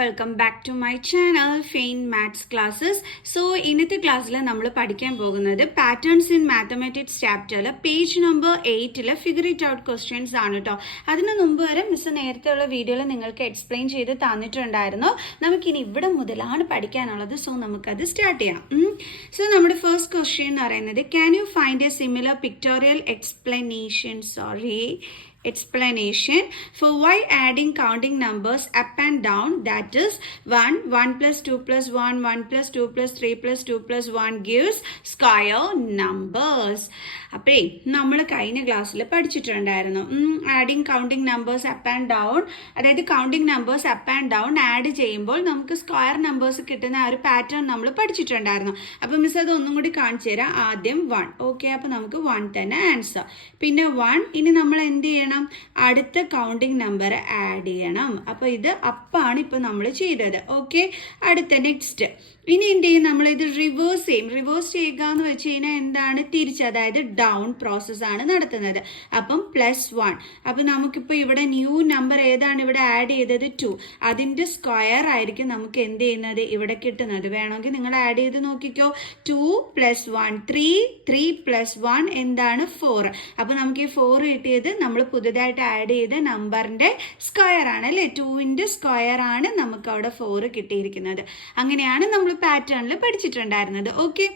welcome back to my channel Maths Classes. So ഇന്നത്തെ ക്ലാസ്സിൽ നമ്മൾ പഠിക്കാൻ പോകുന്നത് പാറ്റേൺസ് ഇൻ മാത്തമാറ്റിക്സ് ചാപ്റ്ററിൽ page number 8 figure it out questions ആണ് കേട്ടോ. അതിന് മുമ്പ് വരെ മിസ് നേരത്തെയുള്ള വീഡിയോയിൽ നിങ്ങൾക്ക് എക്സ്പ്ലെയിൻ ചെയ്ത് തന്നിട്ടുണ്ടായിരുന്നു. നമുക്കിനി ഇവിടെ മുതലാണ് പഠിക്കാനുള്ളത്. സോ നമുക്കത് സ്റ്റാർട്ട് ചെയ്യാം. സോ നമ്മുടെ ഫസ്റ്റ് ക്വസ്റ്റ്യൻ എന്ന് പറയുന്നത് can you find A similar pictorial explanation for why adding counting numbers up and down, that is 1 plus 2 plus 1 1 plus 2 plus 3 plus 2 plus 1 gives square numbers. അപ്പേ നമ്മൾ കഴിഞ്ഞ ക്ലാസ്സിൽ പഠിച്ചിട്ടുണ്ടായിരുന്നു adding counting numbers up and down, അതായത് counting numbers up and down add ചെയ്യുമ്പോൾ നമുക്ക് square numbers കിട്ടുന്ന ആ ഒരു പാറ്റേൺ നമ്മൾ പഠിച്ചിട്ടുണ്ടായിരുന്നു. അപ്പോൾ മിസ് അത് ഒന്നും കൂടി കാണിച്ചു തരാം. ആദ്യം 1, ഓക്കെ, അപ്പോൾ നമുക്ക് 1 തന്നെ ആൻസർ. പിന്നെ 1, ഇനി നമ്മൾ എന്ത് ചെയ്യണം, അടുത്ത കൗണ്ടിങ് നമ്പർ ആഡ് ചെയ്യണം. അപ്പോൾ ഇത് അപ്പാണ് ഇപ്പോൾ നമ്മൾ ചെയ്തത്. ഓക്കെ, അടുത്ത നെക്സ്റ്റ് ഇനി എന്ത് ചെയ്യും, നമ്മളിത് റിവേഴ്സ് ചെയ്യും. റിവേഴ്സ് ചെയ്യുക എന്ന് വെച്ച് കഴിഞ്ഞാൽ എന്താണ്, തിരിച്ച്, അതായത് ഡൗൺ പ്രോസസ്സാണ് നടത്തുന്നത്. അപ്പം +1. അപ്പം നമുക്കിപ്പോൾ ഇവിടെ ന്യൂ നമ്പർ ഏതാണ് ഇവിടെ ആഡ് ചെയ്തത്, 2. അതിൻ്റെ സ്ക്വയർ ആയിരിക്കും നമുക്ക് എന്ത് ചെയ്യുന്നത് ഇവിടെ കിട്ടുന്നത്. വേണമെങ്കിൽ നിങ്ങൾ ആഡ് ചെയ്ത് നോക്കിക്കോ. 2 + 1 3, 3 + 1 എന്താണ് 4. അപ്പം നമുക്ക് ഈ 4 കിട്ടിയത് നമ്മൾ പുതുതായിട്ട് ആഡ് ചെയ്ത നമ്പറിൻ്റെ സ്ക്വയർ ആണ് അല്ലേ. 2ന്റെ സ്ക്വയർ ആണ് നമുക്ക് അവിടെ 4 കിട്ടിയിരിക്കുന്നത്. അങ്ങനെയാണ് നമ്മൾ പാറ്റേണിൽ പഠിച്ചിട്ടുണ്ടായിരുന്നത്. ഓക്കെ,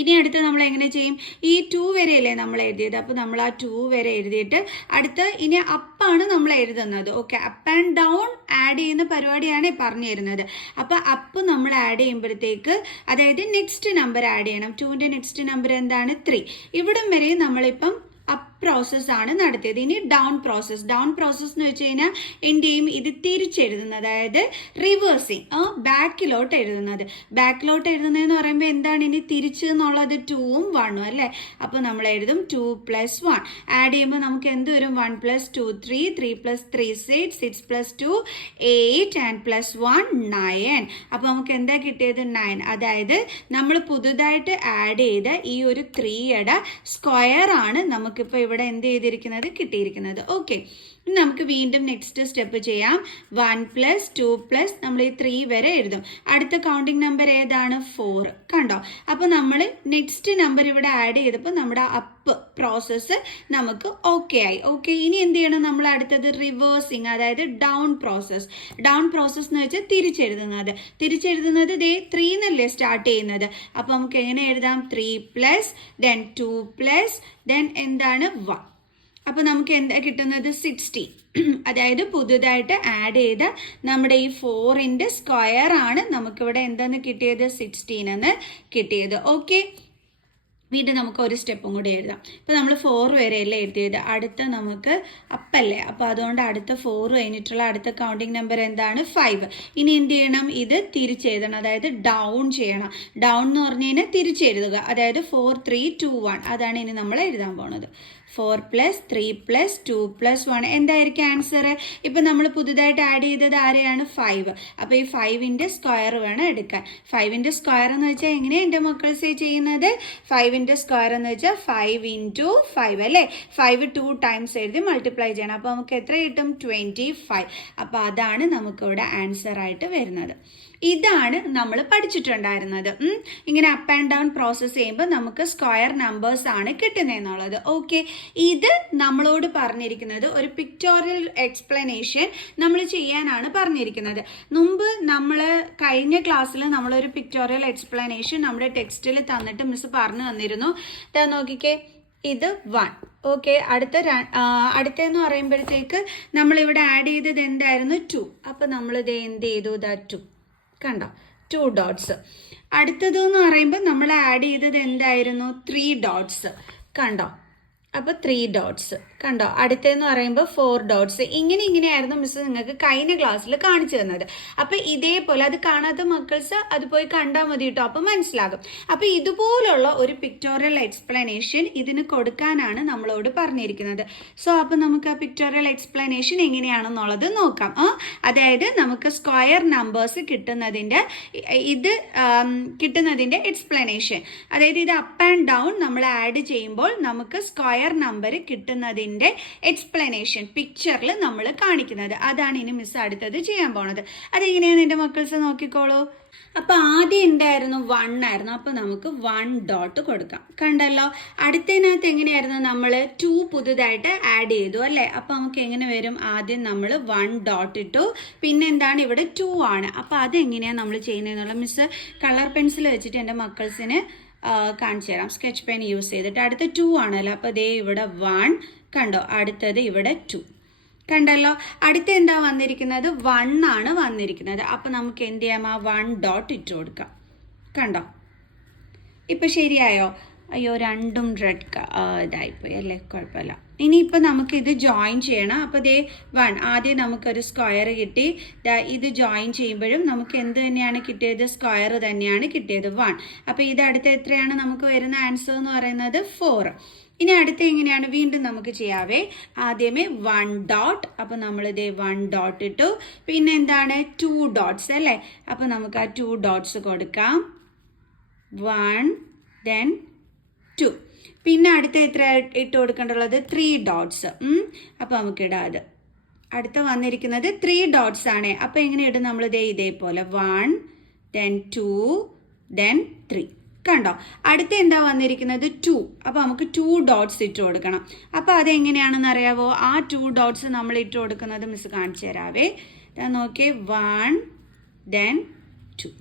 ഇനി അടുത്ത് നമ്മൾ എങ്ങനെ ചെയ്യും, ഈ 2 വരെയല്ലേ നമ്മൾ എഴുതിയത്. അപ്പോൾ നമ്മൾ ആ 2 വരെ എഴുതിയിട്ട് അടുത്ത ഇനി അപ്പാണ് നമ്മൾ എഴുതുന്നത്. Okay, up and down add ചെയ്യുന്ന പരിപാടിയാണ് പറഞ്ഞു തരുന്നത്. അപ്പോൾ അപ്പ് നമ്മൾ ആഡ് ചെയ്യുമ്പോഴത്തേക്ക്, അതായത് നെക്സ്റ്റ് നമ്പർ ആഡ് ചെയ്യണം. 2ന്റെ നെക്സ്റ്റ് നമ്പർ എന്താണ് 3. ഇവിടം വരെ നമ്മളിപ്പം അപ്പ് പ്രോസസ് ആണ് നടത്തിയത്. ഇനി ഡൗൺ പ്രോസസ് എന്ന് വെച്ച് കഴിഞ്ഞാൽ എന്ത് ചെയ്യും, ഇത് തിരിച്ചെഴുതുന്നത്, അതായത് റിവേഴ്സിങ്, ബാക്കിലോട്ട് എഴുതുന്നതെന്ന് പറയുമ്പോൾ എന്താണ്, ഇനി തിരിച്ച് എന്നുള്ളത് 2ഉം 1ഉം അല്ലേ. അപ്പോൾ നമ്മൾ എഴുതും 2 + 1 ആഡ് ചെയ്യുമ്പോൾ നമുക്ക് എന്ത് വരും, 1 + 2 3, 3 + 3 6, 6 + 2 8 and +1 9. അപ്പോൾ നമുക്ക് എന്താ കിട്ടിയത്, 9. അതായത് നമ്മൾ പുതുതായിട്ട് ആഡ് ചെയ്ത ഈ ഒരു 3യുടെ സ്ക്വയർ ആണ് നമുക്കിപ്പോൾ ഇവിടെ എന്ത് ചെയ്തിരിക്കുന്നത്, കിട്ടിയിരിക്കുന്നത്. ഓക്കെ, നമുക്ക് വീണ്ടും നെക്സ്റ്റ് സ്റ്റെപ്പ് ചെയ്യാം. 1 + 2 നമ്മൾ ഈ 3 വരെ എഴുതും. അടുത്ത കൗണ്ടിങ് നമ്പർ ഏതാണ്, 4. കണ്ടോ, അപ്പോൾ നമ്മൾ നെക്സ്റ്റ് നമ്പർ ഇവിടെ ആഡ് ചെയ്തപ്പോൾ നമ്മുടെ അപ്പ് പ്രോസസ്സ് നമുക്ക് ഓക്കെ ആയി. ഓക്കെ, ഇനി എന്ത് ചെയ്യണം, നമ്മൾ അടുത്തത് റിവേഴ്സിങ്, അതായത് ഡൗൺ പ്രോസസ് എന്ന് വെച്ചാൽ തിരിച്ചെഴുതുന്നത് ദേ 3 എന്നല്ലേ സ്റ്റാർട്ട് ചെയ്യുന്നത്. അപ്പോൾ നമുക്ക് എങ്ങനെ എഴുതാം, 3 + then 2 + then എന്താണ് 1. അപ്പോൾ നമുക്ക് എന്താ കിട്ടുന്നത്, 60. അതായത് പുതുതായിട്ട് ആഡ് ചെയ്ത നമ്മുടെ ഈ 4ന്റെ സ്ക്വയർ ആണ് നമുക്കിവിടെ എന്തെന്ന് കിട്ടിയത്, 16 എന്ന് കിട്ടിയത്. ഓക്കെ, വീണ്ടും നമുക്ക് ഒരു സ്റ്റെപ്പും കൂടി എഴുതാം. ഇപ്പോൾ നമ്മൾ 4 വരെയല്ലേ എഴുതിയത്, അടുത്ത നമുക്ക് അപ്പല്ലേ. അപ്പോൾ അതുകൊണ്ട് അടുത്ത 4 കഴിഞ്ഞിട്ടുള്ള അടുത്ത കൗണ്ടിങ് നമ്പർ എന്താണ്, 5. ഇനി എന്ത് ചെയ്യണം, ഇത് തിരിച്ചെഴുതണം, അതായത് ഡൗൺ ചെയ്യണം. ഡൗൺ എന്ന് പറഞ്ഞു കഴിഞ്ഞാൽ തിരിച്ചെഴുതുക, അതായത് 4 3 2 1 അതാണ് ഇനി നമ്മൾ എഴുതാൻ പോണത്. 4 + 3 + 2 + 1 എന്തായിരിക്കും ആൻസർ. ഇപ്പം നമ്മൾ പുതുതായിട്ട് ആഡ് ചെയ്തത് ആരെയാണ്, 5. അപ്പോൾ ഈ 5ന്റെ സ്ക്വയർ വേണം എടുക്കാൻ. 5ന്റെ സ്ക്വയർ എന്ന് വെച്ചാൽ എങ്ങനെയാണ് എൻ്റെ മക്കൾസേ ചെയ്യുന്നത്, 5ന്റെ സ്ക്വയർ എന്ന് വെച്ചാൽ 5 × 5 അല്ലേ. 5 2 ടൈംസ് എഴുതി മൾട്ടിപ്ലൈ ചെയ്യണം. അപ്പോൾ നമുക്ക് എത്ര കിട്ടും, 25. അപ്പോൾ അതാണ് നമുക്കിവിടെ ആൻസർ ആയിട്ട് വരുന്നത്. ഇതാണ് നമ്മൾ പഠിച്ചിട്ടുണ്ടായിരുന്നത്. ഇങ്ങനെ അപ്പ് ആൻഡ് ഡൗൺ പ്രോസസ്സ് ചെയ്യുമ്പോൾ നമുക്ക് സ്ക്വയർ നമ്പേഴ്സ് ആണ് കിട്ടുന്നതെന്നുള്ളത്. ഓക്കെ, ഇത് നമ്മളോട് പറഞ്ഞിരിക്കുന്നത് ഒരു പിക്ടോറിയൽ എക്സ്പ്ലനേഷൻ നമ്മൾ ചെയ്യാനാണ് പറഞ്ഞിരിക്കുന്നത്. മുമ്പ് നമ്മൾ കഴിഞ്ഞ ക്ലാസ്സിൽ നമ്മളൊരു പിക്ടോറിയൽ എക്സ്പ്ലനേഷൻ നമ്മുടെ ടെക്സ്റ്റിൽ തന്നിട്ട് മിസ് പറഞ്ഞു തന്നിരുന്നു. നോക്കിക്കേ, ഇത് 1. ഓക്കെ, അടുത്തെന്ന് പറയുമ്പോഴത്തേക്ക് നമ്മളിവിടെ ആഡ് ചെയ്തത് എന്തായിരുന്നു, 2. അപ്പോൾ നമ്മളിത് എന്ത് ചെയ്തു, 2 കണ്ടോ, 2 ഡോട്ട്സ്. അടുത്തതെന്ന് പറയുമ്പോൾ നമ്മൾ ആഡ് ചെയ്തത് എന്തായിരുന്നു, 3 ഡോട്ട്സ്. കണ്ടോ, അപ്പോൾ 3 ഡോട്ട്സ് കണ്ടോ. അടുത്തെന്ന് പറയുമ്പോൾ 4 ഡോട്ട്സ്. ഇങ്ങനെയായിരുന്നു മിസ് നിങ്ങൾക്ക് കഴിഞ്ഞ ക്ലാസ്സിൽ കാണിച്ചു തന്നത്. അപ്പോൾ ഇതേപോലെ അത് കാണാത്ത മക്കൾസ് അത് പോയി കണ്ടാൽ മതി കേട്ടോ, അപ്പോൾ മനസ്സിലാകും. അപ്പോൾ ഇതുപോലുള്ള ഒരു പിക്ടോറിയൽ എക്സ്പ്ലനേഷൻ ഇതിന് കൊടുക്കാനാണ് നമ്മളോട് പറഞ്ഞിരിക്കുന്നത്. സോ അപ്പോൾ നമുക്ക് ആ പിക്ടോറിയൽ എക്സ്പ്ലനേഷൻ എങ്ങനെയാണെന്നുള്ളത് നോക്കാം. അതായത് നമുക്ക് സ്ക്വയർ നമ്പേഴ്സ് കിട്ടുന്നതിൻ്റെ എക്സ്പ്ലനേഷൻ, അതായത് ഇത് അപ്പ് ആൻഡ് ഡൗൺ നമ്മൾ ആഡ് ചെയ്യുമ്പോൾ നമുക്ക് സ്ക്വയർ നമ്പർ കിട്ടുന്നതിൻ്റെ അതിൻ്റെ എക്സ്പ്ലനേഷൻ പിക്ചറിൽ നമ്മൾ കാണിക്കുന്നത്. അതാണ് ഇനി മിസ് അടുത്തത് ചെയ്യാൻ പോണത്. അതെങ്ങനെയാണെന്ന് എൻ്റെ മക്കൾസ് നോക്കിക്കോളൂ. അപ്പോൾ ആദ്യം ഉണ്ടായിരുന്നു 1 ആയിരുന്നു. അപ്പോൾ നമുക്ക് 1 ഡോട്ട് കൊടുക്കാം. കണ്ടല്ലോ. അടുത്തതിനകത്ത് എങ്ങനെയായിരുന്നു, നമ്മൾ 2 പുതുതായിട്ട് ആഡ് ചെയ്തു അല്ലേ. അപ്പോൾ നമുക്ക് എങ്ങനെ വരും, ആദ്യം നമ്മൾ 1 ഡോട്ട് ഇട്ടു, പിന്നെ എന്താണ് ഇവിടെ 2 ആണ്. അപ്പോൾ അതെങ്ങനെയാണ് നമ്മൾ ചെയ്യുന്നതെന്നുള്ള മിസ് കളർ പെൻസിൽ വെച്ചിട്ട് എൻ്റെ മക്കൾസിന് കാണിച്ചു തരാം. സ്കെച്ച് പെൻ യൂസ് ചെയ്തിട്ട്. അടുത്ത 2 ആണല്ലോ. അപ്പോൾ ദേ ഇവിടെ 1 കണ്ടോ, അടുത്തത് ഇവിടെ 2 കണ്ടല്ലോ. അടുത്ത എന്താ വന്നിരിക്കുന്നത്, 1 ആണ് വന്നിരിക്കുന്നത്. അപ്പോൾ നമുക്ക് എന്ത് ചെയ്യാം, ആ 1 ഡോട്ട് ഇട്ട് കൊടുക്കാം. കണ്ടോ, ഇപ്പം ശരിയായോ? അയ്യോ, രണ്ടും റെഡ് ഇതായിപ്പോയി അല്ലേ, കുഴപ്പമില്ല. ഇനിയിപ്പോൾ നമുക്ക് ഇത് ജോയിൻ ചെയ്യണം. അപ്പോൾ ദേ 1 ആദ്യം നമുക്കൊരു സ്ക്വയർ കിട്ടി. ഇത് ജോയിൻ ചെയ്യുമ്പോഴും നമുക്ക് എന്ത് തന്നെയാണ് കിട്ടിയത്, സ്ക്വയർ തന്നെയാണ് കിട്ടിയത് 1. അപ്പോൾ ഇത് അടുത്ത എത്രയാണ് നമുക്ക് വരുന്ന ആൻസർ എന്ന് പറയുന്നത് 4. ഇനി അടുത്ത എങ്ങനെയാണ്, വീണ്ടും നമുക്ക് ചെയ്യാവേ. ആദ്യമേ 1 ഡോട്ട്, അപ്പോൾ നമ്മൾ ഇതേ 1 ഡോട്ട് ഇട്ടു, പിന്നെ എന്താണ് 2 ഡോട്ട്സ് അല്ലേ. അപ്പോൾ നമുക്ക് ആ 2 ഡോട്ട്സ് കൊടുക്കാം. 1 then 2. പിന്നെ അടുത്ത എത്ര ഇട്ട് കൊടുക്കേണ്ടുള്ളത്, 3 ഡോട്ട്സ്. അപ്പോൾ നമുക്ക് ഇടാം. അത് അടുത്ത വന്നിരിക്കുന്നത് 3 ഡോട്ട്സ് ആണ്. അപ്പോൾ എങ്ങനെ ഇടും നമ്മൾ, ഇതേപോലെ 1 then 2 then 3. കണ്ടോ. അടുത്ത എന്താ വന്നിരിക്കുന്നത് 2. അപ്പോൾ നമുക്ക് 2 ഡോട്ട്സ് ഇട്ട് കൊടുക്കണം. അപ്പോൾ അതെങ്ങനെയാണെന്ന് അറിയാവോ, ആ 2 ഡോട്ട്സ് നമ്മൾ ഇട്ട് കൊടുക്കുന്നത് മിസ് കാണിച്ചു തരാവേ. നോക്കിയേ, 1 then 2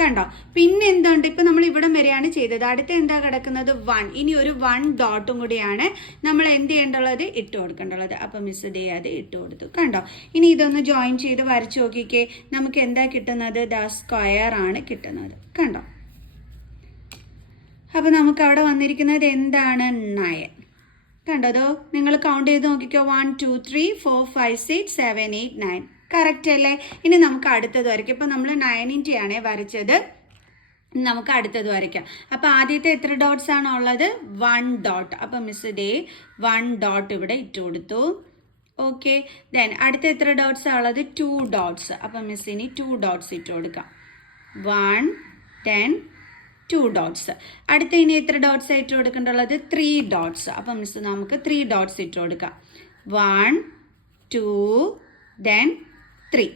കണ്ടോ. പിന്നെ എന്തുണ്ട്, ഇപ്പം നമ്മൾ ഇവിടം വരെയാണ് ചെയ്തത്. അടുത്ത എന്താ കിടക്കുന്നത് 1. ഇനി ഒരു 1 ഡോട്ടും കൂടിയാണ് നമ്മൾ എന്ത് ചെയ്യേണ്ടുള്ളത്, ഇട്ട് കൊടുക്കേണ്ടുള്ളത്. അപ്പം മിസ് ദേ അത് ഇട്ട് കൊടുത്തു. കണ്ടോ. ഇനി ഇതൊന്ന് ജോയിൻ ചെയ്ത് വരച്ച് നോക്കിക്കേ, നമുക്ക് എന്താ കിട്ടുന്നത്, ദ സ്ക്വയർ ആണ് കിട്ടുന്നത്. കണ്ടോ. അപ്പോൾ നമുക്ക് അവിടെ വന്നിരിക്കുന്നത് എന്താണ്, 9. കണ്ടോ. നിങ്ങൾ കൗണ്ട് ചെയ്ത് നോക്കിക്കോ, 1 2 3 4 5 6 7 8 9. കറക്റ്റ് അല്ലേ. ഇനി നമുക്ക് അടുത്തത് വരയ്ക്കാം. ഇപ്പം നമ്മൾ 9 ആണേ വരച്ചത്. നമുക്ക് അടുത്തത് വരയ്ക്കാം. അപ്പോൾ ആദ്യത്തെ എത്ര ഡോട്ട്സ് ആണോ ഉള്ളത്, 1 ഡോട്ട്. അപ്പം മിസ് ഡേ 1 ഡോട്ട് ഇവിടെ ഇട്ട് കൊടുത്തു. ഓക്കെ. ദെൻ അടുത്ത എത്ര ഡോട്ട്സ് ഉള്ളത്, 2 ഡോട്ട്സ്. അപ്പം മിസ് ഇനി 2 ഡോട്ട്സ് ഇട്ട് കൊടുക്കാം. 1 then 2 ഡോട്ട്സ്. അടുത്ത ഇനി എത്ര ഡോട്ട്സ് ഇട്ട് കൊടുക്കേണ്ടുള്ളത്, 3 ഡോട്ട്സ്. അപ്പം മിസ് നമുക്ക് 3 ഡോട്ട്സ് ഇട്ട് കൊടുക്കാം. 1 2 then 3.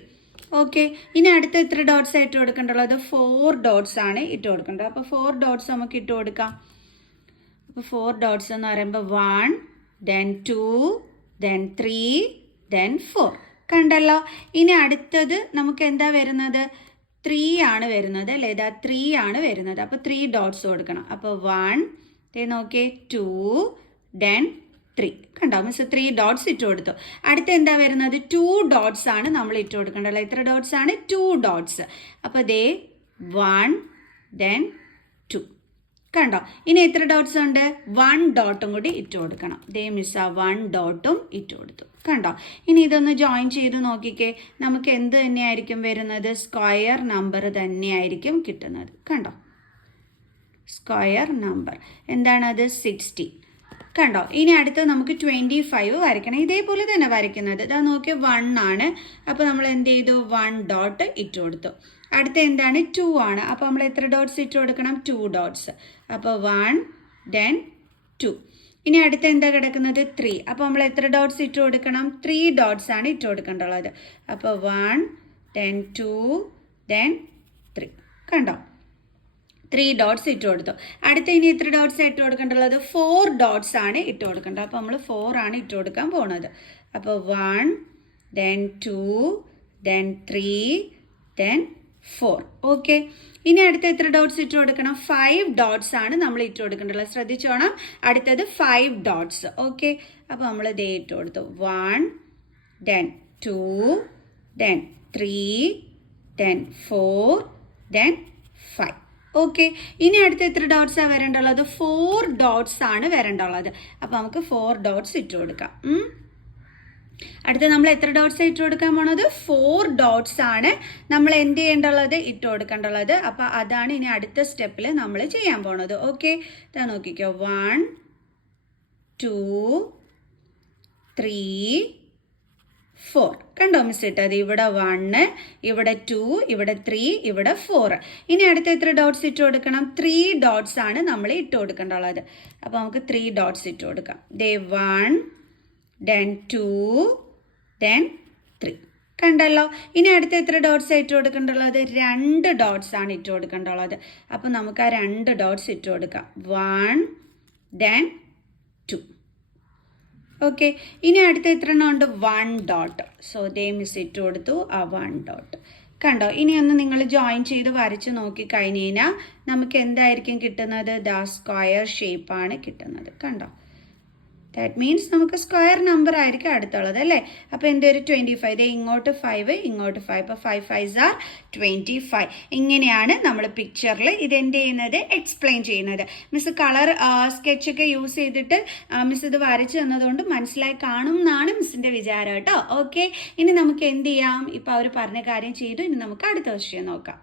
ഓക്കെ. ഇനി അടുത്ത എത്ര ഡോട്ട്സ് ഇട്ട് കൊടുക്കേണ്ടുള്ളത്, 4 ഡോട്ട്സ് ആണ് ഇട്ട് കൊടുക്കേണ്ടത്. അപ്പോൾ 4 ഡോട്ട്സ് നമുക്ക് ഇട്ട് കൊടുക്കാം. അപ്പോൾ 4 ഡോട്ട്സ് എന്ന് പറയുമ്പോൾ 1 then 2 then 3 then 4. കണ്ടല്ലോ. ഇനി അടുത്തത് നമുക്ക് എന്താ വരുന്നത്, 3 ആണ് വരുന്നത് അല്ലേ. ഇതാ 3 ആണ് വരുന്നത്. അപ്പോൾ 3 ഡോട്ട്സ് കൊടുക്കണം. അപ്പോൾ 1 നോക്കിയേ 2 then 3. കണ്ടോ മിസ് 3 ഡോട്ട്സ് ഇട്ട് കൊടുത്തു. അടുത്ത എന്താ വരുന്നത്, 2 ഡോട്ട്സ് ആണ് നമ്മൾ ഇട്ട് കൊടുക്കേണ്ടത്. എത്ര ഡോട്ട്സ് ആണ്, 2 ഡോട്ട്സ്. അപ്പോൾ ദേ 1 then 2. കണ്ടോ. ഇനി എത്ര ഡോട്ട്സ് ഉണ്ട്, 1 ഡോട്ടും കൂടി ഇട്ട് കൊടുക്കണം. ദേ മിസ് ആ 1 ഡോട്ടും ഇട്ട് കൊടുത്തു. കണ്ടോ. ഇനി ഇതൊന്ന് ജോയിൻ ചെയ്ത് നോക്കിക്കേ, നമുക്ക് എന്ത് തന്നെയായിരിക്കും വരുന്നത്, സ്ക്വയർ നമ്പർ തന്നെയായിരിക്കും കിട്ടുന്നത്. കണ്ടോ. സ്ക്വയർ നമ്പർ എന്താണത്, 60. കണ്ടോ. ഇനി അടുത്ത് നമുക്ക് 25 വരയ്ക്കണം. ഇതേപോലെ തന്നെ വരയ്ക്കുന്നത്. ഇതാ നോക്കിയാൽ 1 ആണ്. അപ്പോൾ നമ്മൾ എന്ത് ചെയ്തു, 1 ഡോട്ട് ഇട്ട് കൊടുത്തു. അടുത്ത എന്താണ്, 2 ആണ്. അപ്പോൾ നമ്മൾ എത്ര ഡോട്ട്സ് ഇട്ട് കൊടുക്കണം, 2 ഡോട്ട്സ്. അപ്പോൾ 1 then 2. ഇനി അടുത്ത എന്താ കിടക്കുന്നത്, 3. അപ്പോൾ നമ്മൾ എത്ര ഡോട്ട്സ് ഇട്ട് കൊടുക്കണം, 3 ഡോട്ട്സ് ആണ് ഇട്ട് കൊടുക്കേണ്ടുള്ളത്. അപ്പോൾ 1 then 2 then 3. കണ്ടോ. 3 ഡോട്ട്സ് ഇട്ട് കൊടുത്തു. അടുത്ത ഇനി എത്ര ഡോട്ട്സ് ഇട്ട് കൊടുക്കേണ്ടുള്ളത്, 4 ഡോട്ട്സ് ആണ് ഇട്ട് കൊടുക്കേണ്ടത്. അപ്പോൾ നമ്മൾ 4 ആണ് ഇട്ട് കൊടുക്കാൻ പോകുന്നത്. അപ്പോൾ 1 then 2 then 3 then 4. ഓക്കെ. ഇനി അടുത്ത എത്ര ഡോട്ട്സ് ഇട്ട് കൊടുക്കണം, 5 ഡോട്ട്സ് ആണ് നമ്മൾ ഇട്ട് കൊടുക്കേണ്ടത്. ശ്രദ്ധിച്ചോണം. അടുത്തത് 5 ഡോട്ട്സ്. ഓക്കെ. അപ്പോൾ നമ്മൾ ഇതേ ഇട്ട് കൊടുത്തു. 1 then 2 then 3 then 4 then 5. Okay. ഇനി അടുത്ത എത്ര ഡോട്ട്സാണ് വരേണ്ടുള്ളത്, 4 ഡോട്ട്സ് ആണ് വരേണ്ടുള്ളത്. അപ്പോൾ നമുക്ക് 4 ഡോട്ട്സ് ഇട്ട് കൊടുക്കാം. അടുത്ത നമ്മൾ എത്ര ഡോട്ട്സ് ഇട്ട് കൊടുക്കാൻ പോണത്, 4 ഡോട്ട്സ് ആണ് നമ്മൾ എന്ത് ചെയ്യേണ്ടുള്ളത്, ഇട്ട് കൊടുക്കേണ്ടുള്ളത്. അപ്പോൾ അതാണ് ഇനി അടുത്ത സ്റ്റെപ്പിൽ നമ്മൾ ചെയ്യാൻ പോണത്. ഓക്കെ. ഇതാ നോക്കിക്കോ, 1 2 3 4. കണ്ടോ മിസ് ഇട്ടത്? ഇവിടെ 1, ഇവിടെ 2, ഇവിടെ 3, ഇവിടെ 4. ഇനി അടുത്ത എത്ര ഡോട്ട്സ് ഇട്ട് കൊടുക്കണം? 3 ഡോട്ട്സ് ആണ് നമ്മൾ ഇട്ട് കൊടുക്കേണ്ടുള്ളത്. അപ്പോൾ നമുക്ക് 3 ഡോട്ട്സ് ഇട്ട് കൊടുക്കാം. 1, then 2, then 3. കണ്ടല്ലോ. ഇനി അടുത്ത എത്ര ഡോട്ട്സ് ഇട്ട് കൊടുക്കേണ്ടുള്ളത്? 2 ഡോട്ട്സ് ആണ് ഇട്ട് കൊടുക്കേണ്ടുള്ളത്. അപ്പോൾ നമുക്ക് ആ 2 ഡോട്ട്സ് ഇട്ട് കൊടുക്കാം. 1, then 2. ഓക്കെ. ഇനി അടുത്ത എത്ര എണ്ണം ഉണ്ട്? 1 ഡോട്ട്. സോ ദേ മിസ് ഇട്ട് കൊടുത്തു ആ 1 ഡോട്ട്. കണ്ടോ? ഇനി ഒന്ന് നിങ്ങൾ ജോയിൻ ചെയ്ത് വരച്ച് നോക്കി കഴിഞ്ഞ് കഴിഞ്ഞാൽ നമുക്ക് എന്തായിരിക്കും കിട്ടുന്നത്? ദ സ്ക്വയർ ഷേപ്പാണ് കിട്ടുന്നത്. കണ്ടോ? ദാറ്റ് മീൻസ് നമുക്ക് സ്ക്വയർ നമ്പർ ആയിരിക്കും അടുത്തുള്ളത് അല്ലേ? അപ്പോൾ എൻ്റെ ഒരു 25, ഇങ്ങോട്ട് 5, ഇങ്ങോട്ട് 5. അപ്പോൾ 5 5s are 25. ഇങ്ങനെയാണ് നമ്മൾ പിക്ചറിൽ ഇതെന്ത് ചെയ്യുന്നത്? എക്സ്പ്ലെയിൻ ചെയ്യുന്നത്. മിസ് കളർ സ്കെച്ചൊക്കെ യൂസ് ചെയ്തിട്ട് മിസ് ഇത് വരച്ച് തന്നതുകൊണ്ട് മനസ്സിലായി കാണും എന്നാണ് മിസ്സിൻ്റെ വിചാരം കേട്ടോ. ഓക്കെ. ഇനി നമുക്ക് എന്ത് ചെയ്യാം? ഇപ്പോൾ അവർ പറഞ്ഞ കാര്യം ചെയ്തു. ഇനി നമുക്ക് അടുത്ത ക്വസ്റ്റ്യൻ നോക്കാം.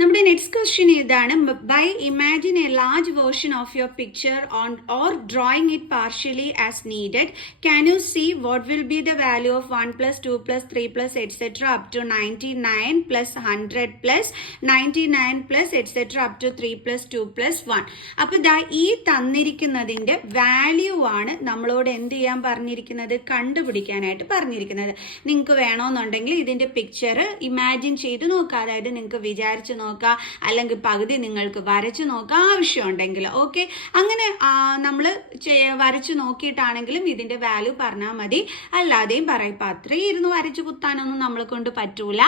നമ്മുടെ നെക്സ്റ്റ് ക്വസ്റ്റ്യൻ ഇതാണ്. By imagine a large version of your picture on or drawing it partially as needed. Can you see what will be the value of 1 + 2 + 3 + etcetera up to 99 + 100 + 99 + etcetera up to 3 + 2 + 1. അപ്പോൾ ദാ ഈ തന്നിരിക്കുന്നതിൻ്റെ value ആണ് നമ്മളോട് എന്ത് ചെയ്യാൻ പറഞ്ഞിരിക്കുന്നത്? കണ്ടുപിടിക്കാനായിട്ട് പറഞ്ഞിരിക്കുന്നത്. നിങ്ങൾക്ക് വേണമെന്നുണ്ടെങ്കിൽ ഇതിൻ്റെ പിക്ചർ ഇമാജിൻ ചെയ്ത് നോക്കുക. അതായത് നിങ്ങൾക്ക് വിചാരിച്ച് നോക്കുക, അല്ലെങ്കിൽ പകുതി നിങ്ങൾക്ക് വരച്ചു നോക്കാം ആവശ്യമുണ്ടെങ്കിൽ. ഓക്കെ. അങ്ങനെ നമ്മൾ വരച്ചു നോക്കിയിട്ടാണെങ്കിലും ഇതിന്റെ വാല്യൂ പറഞ്ഞാൽ മതി. അല്ലാതെയും പറയാം. ഇപ്പം അത്രയും ഇരുന്ന് വരച്ചു കുത്താനൊന്നും നമ്മളെ കൊണ്ട് പറ്റൂല.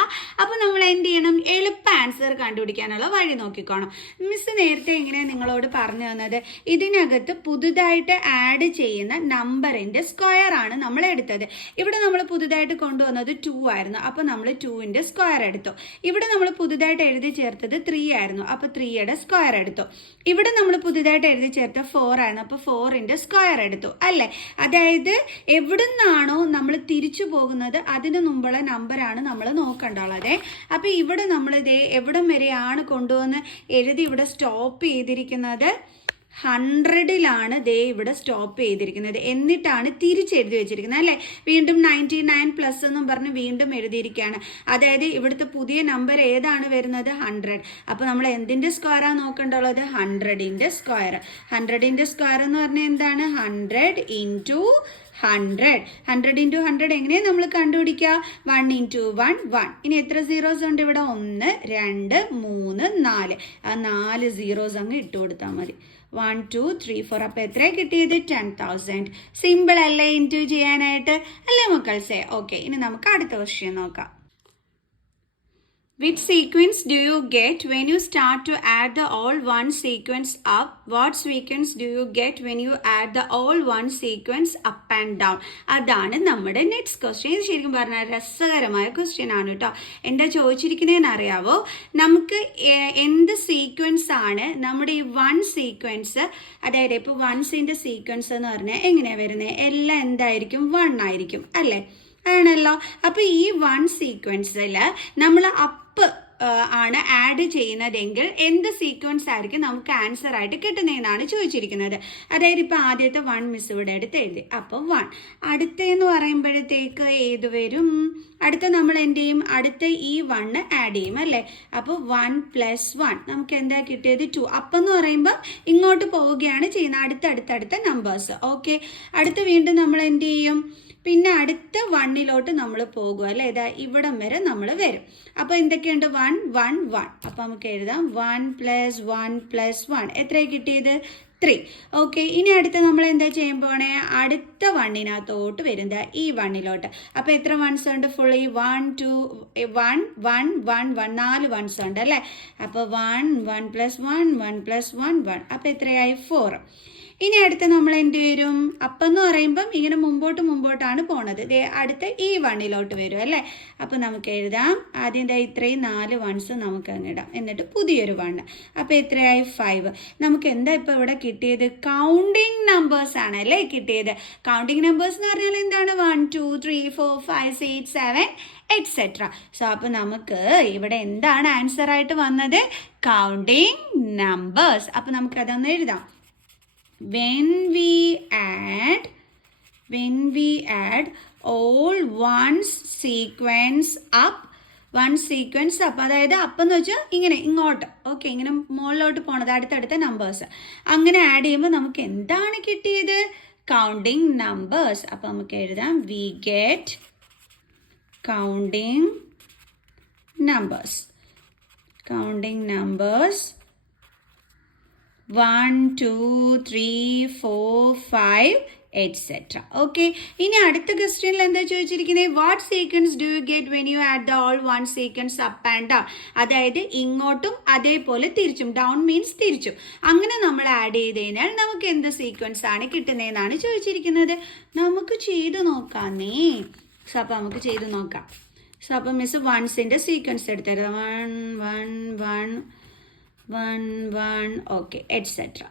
അപ്പോൾ നമ്മൾ എന്ത് ചെയ്യണം? എളുപ്പ ആൻസർ കണ്ടുപിടിക്കാനുള്ള വഴി നോക്കിക്കോണം. മിസ് നേരത്തെ ഇങ്ങനെ നിങ്ങളോട് പറഞ്ഞു തന്നത് ഇതിനകത്ത് പുതുതായിട്ട് ആഡ് ചെയ്യുന്ന നമ്പറിന്റെ സ്ക്വയർ ആണ് നമ്മൾ എടുത്തത്. ഇവിടെ നമ്മൾ പുതുതായിട്ട് കൊണ്ടുവന്നത് 2 ആയിരുന്നു. അപ്പോൾ നമ്മൾ 2ന്റെ സ്ക്വയർ എടുത്തു. ഇവിടെ നമ്മൾ പുതുതായിട്ട് എഴുതി ചേർത്തത് 3 ആയിരുന്നു. അപ്പോൾ 3യുടെ സ്ക്വയർ എടുത്തു. ഇവിടെ നമ്മൾ പുതുതായിട്ട് എഴുതി ചേർത്ത 4 ആയിരുന്നു. അപ്പോൾ 4ന്റെ സ്ക്വയർ എടുത്തു അല്ലേ? അതായത് എവിടുന്നാണോ നമ്മൾ തിരിച്ചു പോകുന്നത് അതിന് മുമ്പുള്ള നമ്പറാണ് നമ്മൾ നോക്കേണ്ടുള്ളത്. അപ്പോൾ ഇവിടെ നമ്മൾ ഇതേ എവിടം വരെയാണ് കൊണ്ടുവന്ന് എഴുതി ഇവിടെ സ്റ്റോപ്പ് ചെയ്തിരിക്കുന്നത്? 100ലാണ് ദേ ഇവിടെ സ്റ്റോപ്പ് ചെയ്തിരിക്കുന്നത്. എന്നിട്ടാണ് തിരിച്ചെഴുതി വെച്ചിരിക്കുന്നത് അല്ലേ? വീണ്ടും 99+ എന്നും പറഞ്ഞ് വീണ്ടും എഴുതിയിരിക്കുകയാണ്. അതായത് ഇവിടുത്തെ പുതിയ നമ്പർ ഏതാണ് വരുന്നത്? 100. അപ്പോൾ നമ്മൾ എന്തിൻ്റെ സ്ക്വയറാണ് നോക്കേണ്ടുള്ളത്? 100ന്റെ സ്ക്വയർ. 100ന്റെ സ്ക്വയർ എന്ന് പറഞ്ഞാൽ എന്താണ്? 100 × 100. 100 × 100 എങ്ങനെയാണ് നമ്മൾ കണ്ടുപിടിക്കുക? 1 × 1 1. ഇനി എത്ര സീറോസ് ഉണ്ട് ഇവിടെ? 1 2 3 4. ആ 4 സീറോസ് അങ്ങ് ഇട്ട് കൊടുത്താൽ മതി. 1 2 3 4. അപ്പോൾ എത്ര കിട്ടിയത്? 10,000. സിമ്പിൾ അല്ലേ ഇൻറ്റു ചെയ്യാനായിട്ട്? അല്ലേ മക്കൾസേ? ഓക്കെ. ഇനി നമുക്ക് അടുത്ത ക്വസ്റ്റ്യൻ നോക്കാം. Which sequence do you get when you start to add the all one sequence up? What sequence do you get when you add the all one sequence up and down? അതാണ് നമ്മുടെ next question. ഇത് ശരിക്കും പറഞ്ഞാൽ രസകരമായ question ആണ് കേട്ടോ. എന്താ ചോദിച്ചിരിക്കുന്നതെന്ന് അറിയാവോ? നമുക്ക് എന്ത് സീക്വൻസ് ആണ് നമ്മുടെ ഈ 1 സീക്വൻസ്, അതായത് ഇപ്പോൾ 1ന്റെ സീക്വൻസ് എന്ന് പറഞ്ഞാൽ എങ്ങനെയാണ് വരുന്നത്? എല്ലാം എന്തായിരിക്കും? 1 ആയിരിക്കും അല്ലേ? ആണല്ലോ. അപ്പോൾ ഈ 1 സീക്വൻസിൽ നമ്മൾ ആണ് ആഡ് ചെയ്യുന്നതെങ്കിൽ എന്ത് സീക്വൻസ് ആയിരിക്കും നമുക്ക് ആൻസർ ആയിട്ട് കിട്ടുന്നതെന്നാണ് ചോദിച്ചിരിക്കുന്നത്. അതായത് ഇപ്പോൾ ആദ്യത്തെ 1 മിസ് ഇവിടെ എടുത്ത് എഴുതി. അപ്പോൾ 1. അടുത്തെന്ന് പറയുമ്പോഴത്തേക്ക് ഏത് വരും? അടുത്ത നമ്മൾ എന്ത് ചെയ്യും? അടുത്ത ഈ 1 ആഡ് ചെയ്യും അല്ലേ? അപ്പോൾ 1 + 1 നമുക്ക് എന്താ കിട്ടിയത്? 2. അപ്പം എന്ന് പറയുമ്പോൾ ഇങ്ങോട്ട് പോവുകയാണ് ചെയ്യുന്നത്, അടുത്തടുത്തടുത്ത നമ്പേഴ്സ്. ഓക്കെ. അടുത്ത് വീണ്ടും നമ്മൾ എന്ത് ചെയ്യും? പിന്നെ അടുത്ത 1ലോട്ട് നമ്മൾ പോകുക അല്ലേ? ഇതാ ഇവിടം വരെ നമ്മൾ വരും. അപ്പോൾ എന്തൊക്കെയുണ്ട്? 1 1 1. അപ്പോൾ നമുക്ക് എഴുതാം 1 + 1 + 1. എത്രയാണ് കിട്ടിയത്? 3. ഓക്കെ. ഇനി അടുത്ത നമ്മൾ എന്താ ചെയ്യാൻ പോണേ? അടുത്ത 1നകത്തോട്ട് വരുന്നത് ഈ 1ലോട്ട്. അപ്പോൾ എത്ര 1s ഉണ്ട്? ഫുള്ളി 1 2 1 1 1 1 4 1s ഉണ്ട് അല്ലേ? അപ്പോൾ 1 1 + 1 1 + 1 1. അപ്പോൾ എത്രയായി? 4. ഇനി അടുത്ത നമ്മൾ എന്ത് വരും? അപ്പം എന്ന് പറയുമ്പം ഇങ്ങനെ മുമ്പോട്ടാണ് പോണത്. അടുത്ത ഈ 1ലോട്ട് വരും അല്ലേ? അപ്പം നമുക്ക് എഴുതാം ആദ്യം ഇത്രയും 4 1s നമുക്ക് അങ്ങിടാം. എന്നിട്ട് പുതിയൊരു 1. അപ്പോൾ എത്രയായി? 5. നമുക്ക് എന്താ ഇപ്പോൾ ഇവിടെ കിട്ടിയത്? കൗണ്ടിങ് നമ്പേഴ്സ് ആണ് അല്ലേ കിട്ടിയത്? കൗണ്ടിങ് നമ്പേഴ്സ് എന്ന് പറഞ്ഞാൽ എന്താണ്? 1 2 3 4 5 6 7 എറ്റ്സെട്ര. സോ അപ്പോൾ നമുക്ക് ഇവിടെ എന്താണ് ആൻസർ ആയിട്ട് വന്നത്? Counting numbers. അപ്പോൾ നമുക്കതൊന്ന് എഴുതാം. When we add when we add all ones sequence up, one sequence up, അതായത് അപ്പം എന്ന് വെച്ചാൽ ഇങ്ങനെ ഇങ്ങോട്ട്, ഓക്കെ, ഇങ്ങനെ മുകളിലോട്ട് പോണത് അടുത്തടുത്ത നമ്പേഴ്സ്, അങ്ങനെ ആഡ് ചെയ്യുമ്പോൾ നമുക്ക് എന്താണ് കിട്ടിയത്? Counting numbers. അപ്പം നമുക്ക് എഴുതാം we get counting numbers. Counting numbers 1 2 3 4 5 etc. Okay, ഇനി അടുത്ത ക്വസ്റ്റ്യനിൽ എന്താ ചോദിച്ചിരിക്കുന്നത്? What sequence do you get when you add the all one sequence up and down? അതായത് ഇങ്ങോട്ടും അതേപോലെ തിരിച്ചും, ഡൗൺ മീൻസ് തിരിച്ചും, അങ്ങനെ നമ്മൾ ആഡ് ചെയ്ത് കഴിഞ്ഞാൽ നമുക്ക് എന്ത് സീക്വൻസ് ആണ് കിട്ടുന്നതെന്നാണ് ചോദിച്ചിരിക്കുന്നത്. നമുക്ക് ചെയ്ത് നോക്കാന്നേ. സോ അപ്പം നമുക്ക് ചെയ്ത് നോക്കാം. സോ അപ്പം മിസ് വൺസിൻ്റെ സീക്വൻസ് എടുത്തരുത്. 1 1 1 1 1 okay et cetera.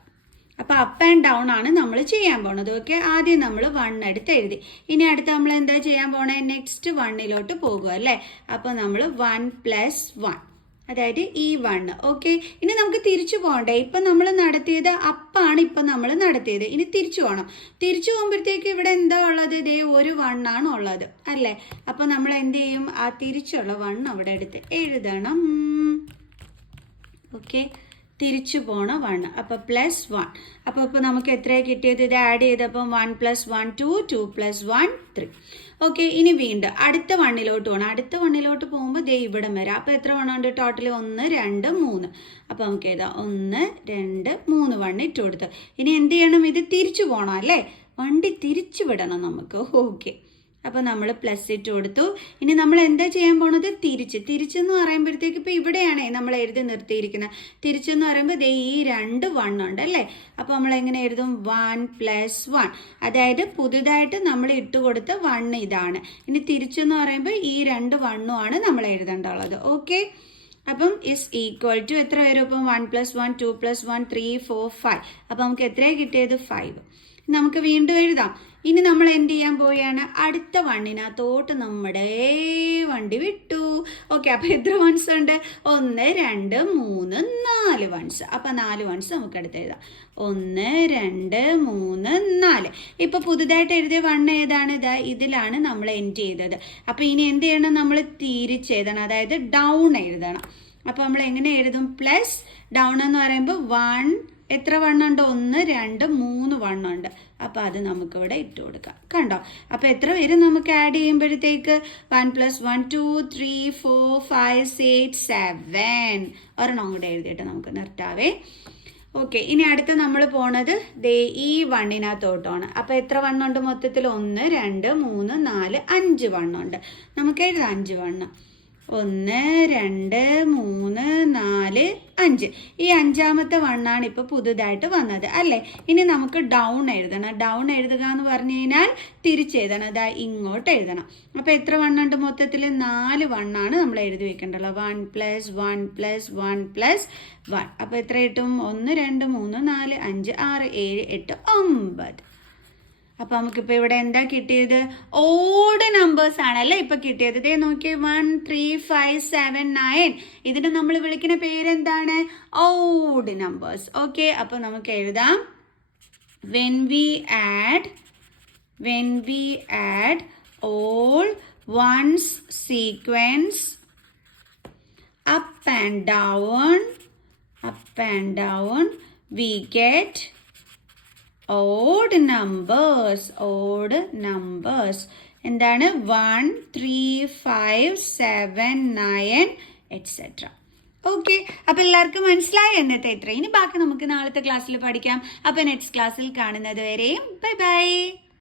അപ്പോൾ അപ്പ് ആൻഡ് ഡൗൺ ആണ് നമ്മൾ ചെയ്യാൻ പോണത്. ഓക്കെ, ആദ്യം നമ്മൾ 1 എടുത്ത് എഴുതി. ഇനി അടുത്ത് നമ്മൾ എന്താ ചെയ്യാൻ പോണേ? നെക്സ്റ്റ് 1 പോകുക അല്ലേ. അപ്പോൾ നമ്മൾ 1 + 1, അതായത് ഈ 1. ഓക്കെ, ഇനി നമുക്ക് തിരിച്ചു പോകണ്ടേ? ഇപ്പം നമ്മൾ നടത്തിയത് അപ്പാണ്, ഇപ്പം നമ്മൾ നടത്തിയത്. ഇനി തിരിച്ചു പോകണം. തിരിച്ചു പോകുമ്പോഴത്തേക്ക് ഇവിടെ എന്താ ഉള്ളത്? ഇതേ ഒരു 1 ആണ് ഉള്ളത് അല്ലേ. അപ്പോൾ നമ്മൾ എന്ത് ചെയ്യും? ആ തിരിച്ചുള്ള 1 അവിടെ എടുത്ത് എഴുതണം. ഓക്കെ, തിരിച്ചു പോണ 1. അപ്പോൾ +1. അപ്പോൾ ഇപ്പോൾ നമുക്ക് എത്രയാണ് കിട്ടിയത്? ഇത് ആഡ് ചെയ്തപ്പം 1 + 1 2, 2 + 1 3. ഓക്കെ, ഇനി വീണ്ടും അടുത്ത 1 പോകണം. അടുത്ത 1 പോകുമ്പോൾ ദേ ഇവിടം വരാം. അപ്പോൾ എത്ര 1 ഉണ്ട് ടോട്ടൽ? 1 2 3. അപ്പോൾ നമുക്ക് എഴുതാം 1 2 3 1 ഇട്ട് കൊടുത്ത്. ഇനി എന്ത് ചെയ്യണം? ഇത് തിരിച്ചു പോകണം അല്ലേ, വണ്ടി തിരിച്ചു വിടണം നമുക്ക്. ഓക്കെ, അപ്പോൾ നമ്മൾ പ്ലസ് ഇട്ട് കൊടുത്തു. ഇനി നമ്മൾ എന്താ ചെയ്യാൻ പോണത്? തിരിച്ചെന്ന് പറയുമ്പോഴത്തേക്ക് ഇപ്പോൾ ഇവിടെയാണേ നമ്മൾ എഴുതി നിർത്തിയിരിക്കുന്നത്. തിരിച്ചെന്ന് പറയുമ്പോൾ ദേ ഈ 2 1 ഉണ്ട് അല്ലേ. അപ്പോൾ നമ്മൾ എങ്ങനെ എഴുതും? 1 + 1, അതായത് പുതുതായിട്ട് നമ്മൾ ഇട്ട് കൊടുത്ത 1 ഇതാണ്. ഇനി തിരിച്ചെന്ന് പറയുമ്പോൾ ഈ 2 1 ആണ് നമ്മൾ എഴുതേണ്ടുള്ളത്. ഓക്കെ, അപ്പം ഇസ് ഈക്വൽ ടു എത്ര വരും? ഇപ്പം 1 + 1 2 + 1 3 4 5. അപ്പോൾ നമുക്ക് എത്രയാണ് കിട്ടിയത്? 5. നമുക്ക് വീണ്ടും എഴുതാം. ഇനി നമ്മൾ എന്ത് ചെയ്യാൻ പോവുകയാണ്? അടുത്ത 1 നമ്മുടെ വണ്ടി വിട്ടു. ഓക്കെ, അപ്പോൾ എത്ര വൺസ് ഉണ്ട്? 1 2 3 4 വൺസ്. അപ്പോൾ 4 വൺസ് നമുക്ക് അടുത്ത് എഴുതാം. 1 2 3 4. ഇപ്പോൾ പുതുതായിട്ട് എഴുതിയ 1 ഏതാണ്? ഇതിലാണ് നമ്മൾ എൻഡ് ചെയ്തത്. അപ്പോൾ ഇനി എന്ത് ചെയ്യണം? നമ്മൾ തിരിച്ചെഴുതണം, അതായത് ഡൗൺ എഴുതണം. അപ്പോൾ നമ്മൾ എങ്ങനെ എഴുതും? പ്ലസ് ഡൗൺ എന്ന് പറയുമ്പോൾ 1 എത്ര 1 ഉണ്ട്? 1 2 3 1 ഉണ്ട്. അപ്പോൾ അത് നമുക്കിവിടെ ഇട്ട് കൊടുക്കാം. കണ്ടോ? അപ്പോൾ എത്ര വരും നമുക്ക് ആഡ് ചെയ്യുമ്പോഴത്തേക്ക്? 1 + 1 2 3 4 5 6 7. ഒരെണ്ണം കൂടെ എഴുതിയിട്ട് നമുക്ക് നിർത്താവേ. ഓക്കെ, ഇനി അടുത്ത് നമ്മൾ പോണത് ദേ ഈ 1 അപ്പോൾ എത്ര 1 ഉണ്ട് മൊത്തത്തിൽ? 1 2 3 4 5 1 ഉണ്ട്. നമുക്ക് എഴുതാം 5 1. 1 2 3 4 5. ഈ 5ാമത്തെ 1 ആണ് ഇപ്പോൾ പുതുതായിട്ട് വന്നത് അല്ലേ. ഇനി നമുക്ക് ഡൗൺ എഴുതണം. ഡൗൺ എഴുതുക എന്ന് പറഞ്ഞു കഴിഞ്ഞാൽ തിരിച്ചെഴുതണം. അതാ ഇങ്ങോട്ട് എഴുതണം. അപ്പോൾ എത്ര 1 ഉണ്ട് മൊത്തത്തിൽ? 4 1 ആണ് നമ്മൾ എഴുതി വെക്കേണ്ടത്. 1 + 1 + 1 + 1. അപ്പോൾ എത്ര കിട്ടും? 1 2 3 4 5 6 7 8 9. അപ്പോൾ നമുക്കിപ്പോൾ ഇവിടെ എന്താ കിട്ടിയത്? ഓഡ് നമ്പേഴ്സ് ആണല്ലേ ഇപ്പം കിട്ടിയത്. ഇതേ നോക്കിയേ, 1 3 5 7 9. ഇതിന് നമ്മൾ വിളിക്കുന്ന പേരെന്താണ്? Odd numbers. ഓക്കെ, അപ്പോൾ നമുക്ക് എഴുതാം when we add all ones sequence up and down we get odd numbers. എന്താണ്? 1 3 5 7 9 etc. ഓക്കെ, അപ്പോൾ എല്ലാവർക്കും മനസ്സിലായി എന്നത്തെ ഇത്ര. ഇനി ബാക്കി നമുക്ക് നാളത്തെ ക്ലാസ്സിൽ പഠിക്കാം. അപ്പോൾ നെക്സ്റ്റ് ക്ലാസ്സിൽ കാണുന്നത് വരെയും ബൈ ബൈ.